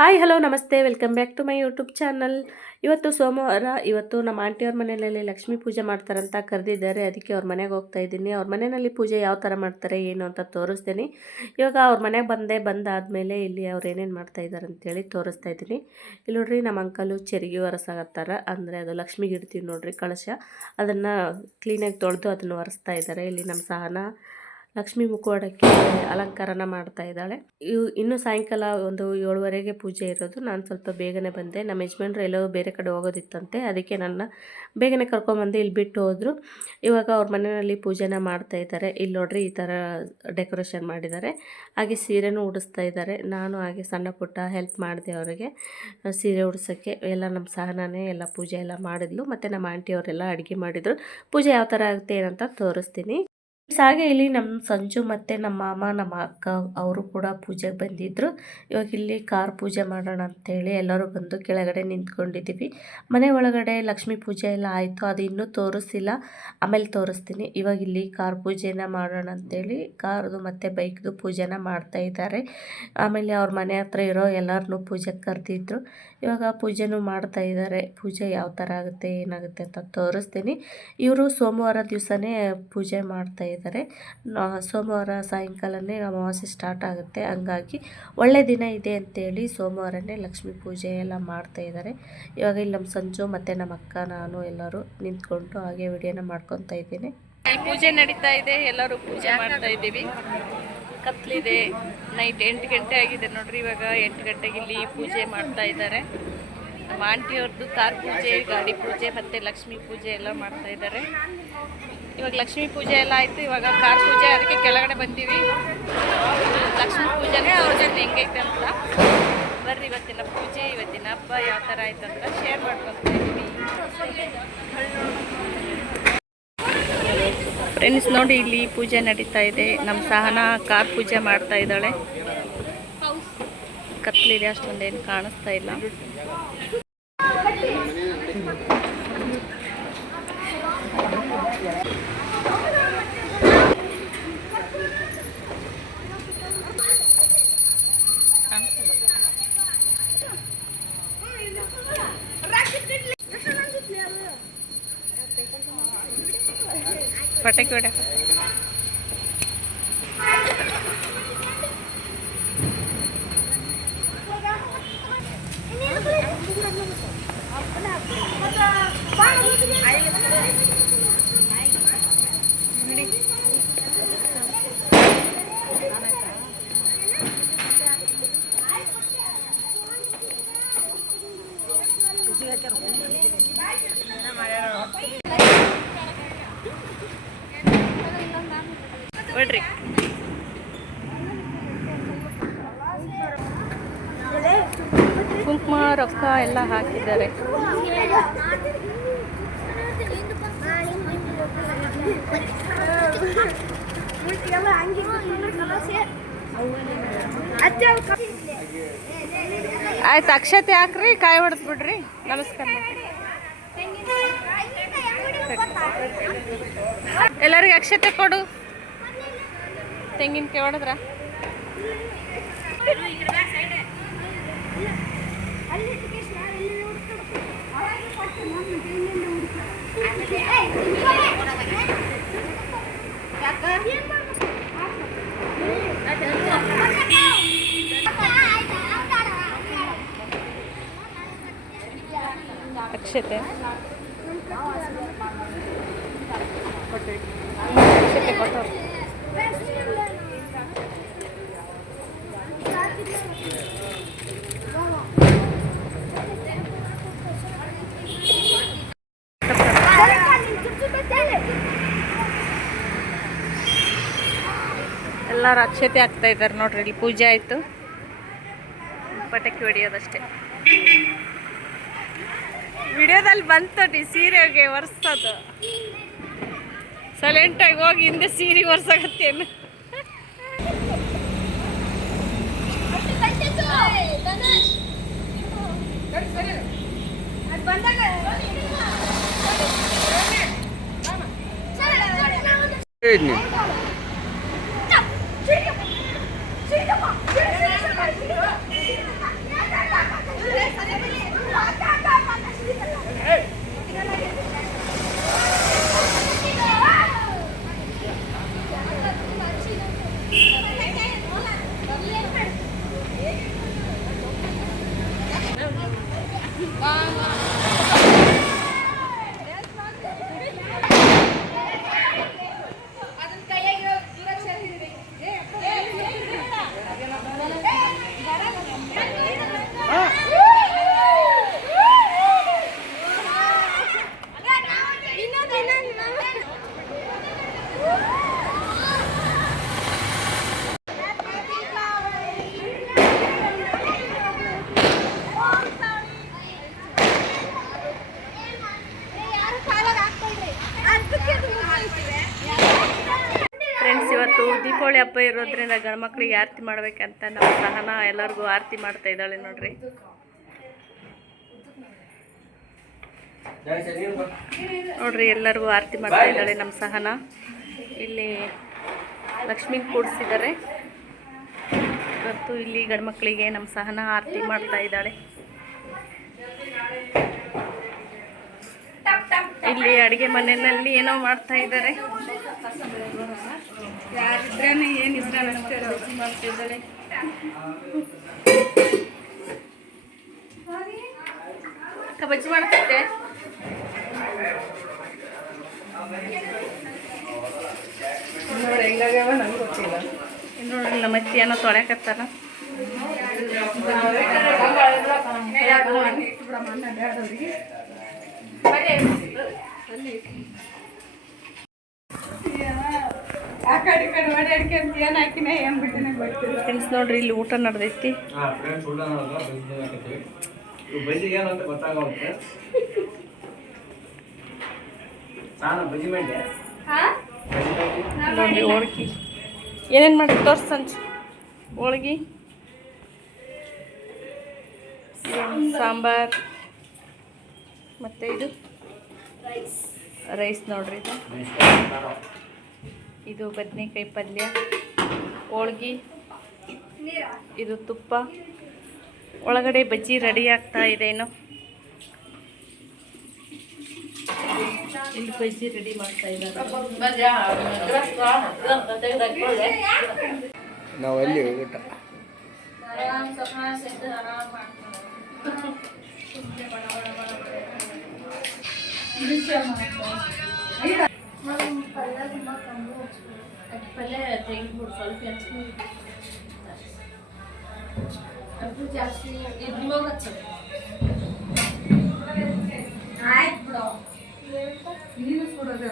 Hi hello namaste welcome back to my YouTube channel. ಇವತ್ತು ಸೋಮವಾರ. ಇವತ್ತು ನಮ್ಮ ಆಂಟಿಯವ್ರ ಮನೆಯಲ್ಲಿ ಲಕ್ಷ್ಮೀ ಪೂಜೆ ಮಾಡ್ತಾರಂತ ಕರೆದಿದ್ದಾರೆ. ಅದಕ್ಕೆ ಅವ್ರ ಮನೆಗೆ ಹೋಗ್ತಾ ಇದ್ದೀನಿ. ಅವ್ರ ಮನೆಯಲ್ಲಿ ಪೂಜೆ ಯಾವ ಥರ ಮಾಡ್ತಾರೆ ಏನು ಅಂತ ತೋರಿಸ್ತೀನಿ. ಇವಾಗ ಅವ್ರ ಮನೆಗೆ ಬಂದಾದಮೇಲೆ ಇಲ್ಲಿ ಅವ್ರು ಏನೇನು ಮಾಡ್ತಾ ಇದ್ದಾರೆ ಅಂತೇಳಿ ತೋರಿಸ್ತಾ ಇದ್ದೀನಿ. ಇಲ್ಲಿ ನೋಡ್ರಿ, ನಮ್ಮ ಅಂಕಲು ಚೆರಿಗೆ ಒರೆಸಾಗತ್ತಾರ. ಅಂದರೆ ಅದು ಲಕ್ಷ್ಮಿಗೆ ಇಡ್ತೀವಿ ನೋಡ್ರಿ ಕಳಶ, ಅದನ್ನು ಕ್ಲೀನಾಗಿ ತೊಳೆದು ಅದನ್ನು ಒರೆಸ್ತಾ ಇದ್ದಾರೆ. ಇಲ್ಲಿ ನಮ್ಮ ಸಹನ ಲಕ್ಷ್ಮೀ ಮುಖವಾಡಕ್ಕೆ ಅಲಂಕಾರನ ಮಾಡ್ತಾ ಇದ್ದಾಳೆ. ಇನ್ನು ಸಾಯಂಕಾಲ ಒಂದು 7:30ಗೆ ಪೂಜೆ ಇರೋದು. ನಾನು ಸ್ವಲ್ಪ ಬೇಗನೆ ಬಂದೆ. ನಮ್ಮ ಯಜಮಾನ್ರು ಎಲ್ಲೋ ಬೇರೆ ಕಡೆ ಹೋಗೋದಿತ್ತಂತೆ, ಅದಕ್ಕೆ ನನ್ನ ಬೇಗನೆ ಕರ್ಕೊಂಬಂದು ಇಲ್ಲಿ ಬಿಟ್ಟು ಹೋದರು. ಇವಾಗ ಅವ್ರ ಮನೆಯಲ್ಲಿ ಪೂಜೆನ ಮಾಡ್ತಾ ಇದ್ದಾರೆ. ಇಲ್ಲಿ ನೋಡ್ರಿ, ಈ ಥರ ಡೆಕೋರೇಷನ್ ಮಾಡಿದ್ದಾರೆ. ಹಾಗೆ ಸೀರೆನೂ ಉಡಿಸ್ತಾ ಇದ್ದಾರೆ. ನಾನು ಹಾಗೆ ಸಣ್ಣ ಪುಟ್ಟ ಹೆಲ್ಪ್ ಮಾಡಿದೆ ಅವರಿಗೆ ಸೀರೆ ಉಡ್ಸೋಕ್ಕೆ. ಎಲ್ಲ ನಮ್ಮ ಸಹನಾನೇ ಎಲ್ಲ ಪೂಜೆ ಎಲ್ಲ ಮಾಡಿದ್ಲು. ಮತ್ತು ನಮ್ಮ ಆಂಟಿಯವರೆಲ್ಲ ಅಡುಗೆ ಮಾಡಿದರು. ಪೂಜೆ ಯಾವ ಥರ ಆಗುತ್ತೆ ಏನಂತ ತೋರಿಸ್ತೀನಿ. ಹಾಗೆ ಇಲ್ಲಿ ನಮ್ಮ ಸಂಜು ಮತ್ತು ನಮ್ಮ ಮಾಮ, ನಮ್ಮ ಅಕ್ಕ ಅವರು ಕೂಡ ಪೂಜೆಗೆ ಬಂದಿದ್ದರು. ಇವಾಗ ಇಲ್ಲಿ ಕಾರ್ ಪೂಜೆ ಮಾಡೋಣ ಅಂತೇಳಿ ಎಲ್ಲರೂ ಬಂದು ಕೆಳಗಡೆ ನಿಂತ್ಕೊಂಡಿದ್ದೀವಿ. ಮನೆ ಒಳಗಡೆ ಲಕ್ಷ್ಮೀ ಪೂಜೆ ಎಲ್ಲ ಆಯಿತು. ಅದು ಇನ್ನೂ ತೋರಿಸಿಲ್ಲ, ಆಮೇಲೆ ತೋರಿಸ್ತೀನಿ. ಇವಾಗ ಇಲ್ಲಿ ಕಾರ್ ಪೂಜೆನ ಮಾಡೋಣ ಅಂತೇಳಿ ಕಾರ್ದು ಮತ್ತು ಬೈಕ್ದು ಪೂಜೆನ ಮಾಡ್ತಾ ಇದ್ದಾರೆ. ಆಮೇಲೆ ಅವ್ರ ಮನೆ ಹತ್ರ ಇರೋ ಎಲ್ಲರನ್ನೂ ಪೂಜೆಗೆ ಕರೆದಿದ್ರು. ಇವಾಗ ಪೂಜೆನೂ ಮಾಡ್ತಾ ಇದ್ದಾರೆ. ಪೂಜೆ ಯಾವ ಥರ ಆಗುತ್ತೆ ಏನಾಗುತ್ತೆ ಅಂತ ತೋರಿಸ್ತೀನಿ. ಇವರು ಸೋಮವಾರ ದಿವಸನೇ ಪೂಜೆ ಮಾಡ್ತಾ ಇದ್ದಾರೆ. ಸೋಮವಾರ ಸಾಯಂಕಾಲನೇ ಅಮಾವಾಸ್ಯೆ ಸ್ಟಾರ್ಟ್ ಆಗುತ್ತೆ. ಹಂಗಾಗಿ ಒಳ್ಳೆ ದಿನ ಇದೆ ಅಂತೇಳಿ ಸೋಮವಾರನೇ ಲಕ್ಷ್ಮೀ ಪೂಜೆ ಎಲ್ಲ ಮಾಡ್ತಾ ಇದ್ದಾರೆ. ಇವಾಗ ಇಲ್ಲಿ ನಮ್ಮ ಸಂಜು ಮತ್ತು ನಮ್ಮ ಅಕ್ಕ, ನಾನು ಎಲ್ಲರೂ ನಿಂತ್ಕೊಂಡು ಹಾಗೆ ವಿಡಿಯೋನ ಮಾಡ್ಕೊತಾ ಇದ್ದೀನಿ. ಪೂಜೆ ನಡೀತಾ ಇದೆ, ಎಲ್ಲರೂ ಪೂಜೆ ಮಾಡ್ತಾ ಇದ್ದೀವಿ. ಕತ್ಲಿದೆ, ನೈಟ್ 8 ಗಂಟೆ ಆಗಿದೆ ನೋಡ್ರಿ. ಇವಾಗ 8 ಗಂಟೆಗೆ ಇಲ್ಲಿ ಪೂಜೆ ಮಾಡ್ತಾ ಇದ್ದಾರೆ. ನಮ್ಮ ಆಂಟಿಯವ್ರದ್ದು ಕಾರ್ ಪೂಜೆ, ಗಾಡಿ ಪೂಜೆ ಮತ್ತು ಲಕ್ಷ್ಮೀ ಪೂಜೆ ಎಲ್ಲ ಮಾಡ್ತಾ ಇದ್ದಾರೆ. ಇವಾಗ ಲಕ್ಷ್ಮೀ ಪೂಜೆ ಎಲ್ಲ ಆಯಿತು. ಇವಾಗ ಕಾರ್ ಪೂಜೆ, ಅದಕ್ಕೆ ಕೆಳಗಡೆ ಬಂದೀವಿ. ಲಕ್ಷ್ಮೀ ಪೂಜೆನೇ ಅವ್ರ ಜೊತೆ ಹೆಂಗೈತೆ ಅಂತ ಬರ್ರಿ. ಇವತ್ತಿನ ಪೂಜೆ, ಇವತ್ತಿನ ಹಬ್ಬ ಯಾವ ಥರ ಆಯ್ತು ಅಂತ ಶೇರ್ ಮಾಡ್ಕೊತಾ ಇದ್ದೀವಿ. ಫ್ರೆಂಡ್ಸ್ ನೋಡಿ, ಇಲ್ಲಿ ಪೂಜೆ ನಡೀತಾ ಇದೆ. ನಮ್ಮ ಸಹನ ಕಾರ್ ಪೂಜೆ ಮಾಡ್ತಾ ಇದ್ದಾಳೆ. ಕತ್ಲಿದೆ, ಅಷ್ಟೊಂದೇನು ಕಾಣಿಸ್ತಾ ಇಲ್ಲ. ಪಟಾಕಿ ಹೊಡ ಬಿಡ್ರಿ. ಕುಂಕುಮ, ರೊಕ್ಕ ಎಲ್ಲ ಹಾಕಿದ್ದಾರೆ. ಆಯ್ತು, ಅಕ್ಷತೆ ಹಾಕ್ರಿ, ಕಾಯಿ ಹೊಡೆದು ಬಿಡ್ರಿ. ನಮಸ್ಕಾರ. ಎಲ್ಲರಿಗೂ ಅಕ್ಷತೆ ಕೊಡು. ತೆಂಗಿನಕಾಯಿ ಹೊಡೆದ್ರ ಅಕ್ಷತೆ ಅಕ್ಷತೆ ಕೊಟ್ಟವ್ರು. ಎಲ್ಲರೂ ಅಕ್ಷತೆ ಹಾಕ್ತಾ ಇದ್ದಾರೆ ನೋಡ್ರಿ. ಇಲ್ಲಿ ಪೂಜೆ ಆಯಿತು, ಪಟಾಕಿ ಹೊಡಿಯೋದಷ್ಟೇ. ವಿಡಿಯೋದಲ್ಲಿ ಬಂತು ಸೀರೆಗೆ ಒರೆಸೋದು. ಸೈಲೆಂಟಾಗಿ ಹೋಗಿ ಹಿಂದೆ ಸೀರೆ ಒರೆಸಾಗತ್ತೇನು. ಫ್ರೆಂಡ್ಸ್, ಇವತ್ತು ದೀಪಾವಳಿ ಹಬ್ಬ ಇರೋದ್ರಿಂದ ಗಂಡ್ಮಕ್ಳಿಗೆ ಆರತಿ ಮಾಡ್ಬೇಕಂತ ನಮ್ಮ ಸಹನಾ ಎಲ್ಲರಿಗೂ ಆರತಿ ಮಾಡ್ತಾ ಇದ್ದಾಳೆ ನೋಡ್ರಿ. ನೋಡ್ರಿ ಎಲ್ಲರಿಗೂ ಆರತಿ ಮಾಡ್ತಾ ಇದ್ದಾಳೆ ನಮ್ಮ ಸಹನಾ. ಇಲ್ಲಿ ಲಕ್ಷ್ಮೀ ಕೂಡಿಸಿದ್ದಾರೆ. ಇವತ್ತು ಇಲ್ಲಿ ಗಂಡ್ಮಕ್ಳಿಗೆ ನಮ್ಮ ಸಹನಾ ಆರತಿ ಮಾಡ್ತಾ ಇದ್ದಾಳೆ. ಇಲ್ಲಿ ಅಡುಗೆ ಮನೆಯಲ್ಲಿ ಏನೋ ಮಾಡ್ತಾ ಇದ್ದಾರೆ. ಯಾರಿದ್ರೇನೆ ಏನಿದ್ರೆ ಅಷ್ಟೇ ಮಾಡ್ತಿದ್ದಾರೆ. ಅಕ್ಕ ಬಜ್ಜಿ ಮಾಡ್ತಿದ್ದೆ ನೋಡಿ. ನಮ್ಮ ಅತ್ತಿ ಏನೋ ತೊಳೆಕತ್ತಾರ. ಫ್ರೆಂಡ್ಸ್ ನೋಡ್ರಿ, ಇಲ್ಲಿ ಊಟ ನಡೆದೈತಿ. ನೋಡ್ರಿ ಹೋಳ್ಗಿ ಏನೇನು ಮಾಡಿ ತೋರ್ಸಂಜ್. ಹೋಳ್ಗಿ, ಸಾಂಬಾರ್, ಮತ್ತು ಇದು ರೈಸ್ ನೋಡ್ರಿ. ಇದು ಬದನೆಕಾಯಿ ಪಲ್ಯ, ಹೋಳ್ಗಿ, ಇದು ತುಪ್ಪ. ಒಳಗಡೆ ಬಜ್ಜಿ ರೆಡಿ ಆಗ್ತಾ ಇದೆ. ಇನ್ನು ಇಲ್ಲಿ ಬಜ್ಜಿ ರೆಡಿ ಮಾಡ್ತಾ ಇದ್ದಾರೆ. ನಾವು ಅಲ್ಲಿ ಊಟ ಪಲ್ಯ ತೆಗೆದ್ಬಿಡು, ಸ್ವಲ್ಪ ಅದು ಜಾಸ್ತಿ ಆಯ್ತು ಬಿಡು. ನೀನು ಸುಡೋದೆ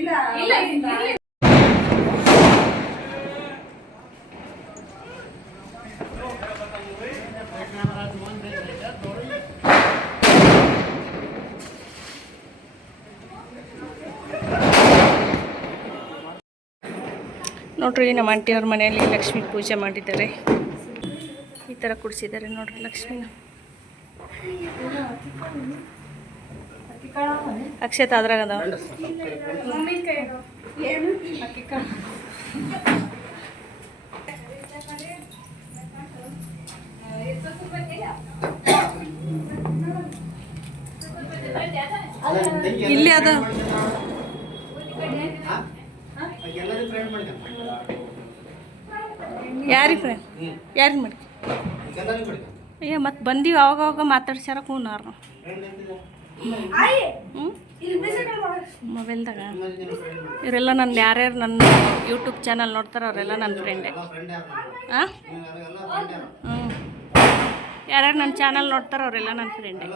ಇಲ್ಲ. ನೋಡ್ರಿ, ನಮ್ಮ ಆಂಟಿಯವ್ರ ಮನೆಯಲ್ಲಿ ಲಕ್ಷ್ಮೀ ಪೂಜೆ ಮಾಡಿದ್ದಾರೆ. ಈ ಥರ ಕುಡಿಸಿದ್ದಾರೆ ನೋಡ್ರಿ ಲಕ್ಷ್ಮಿನ. ಅಕ್ಷತೆ ಅದ್ರಾಗ ಅದಾವ. ಇಲ್ಲಿ ಅದ ಯಾರಿಗೆ ಫ್ರೆಂಡ್ ಯಾರಿಗೆ ಮಾಡಿ ಅಯ್ಯ ಮತ್ತೆ ಬಂದೀವಿ ಅವಾಗವಾಗ ಮಾತಾಡ್ಸ್ಯಾರ ಕೂನಾರ ಮೊಬೈಲ್ದಾಗ. ಇವರೆಲ್ಲ ನನ್ನ ಯಾರ್ಯಾರು ನನ್ನ ಯೂಟ್ಯೂಬ್ ಚಾನಲ್ ನೋಡ್ತಾರೆ ಅವರೆಲ್ಲ ನನ್ನ ಫ್ರೆಂಡೇ. ಹಾಂ ಯಾರ್ಯಾರು ನನ್ನ ಚಾನಲ್ ನೋಡ್ತಾರೆ ಅವರೆಲ್ಲ ನನ್ನ ಫ್ರೆಂಡೇ.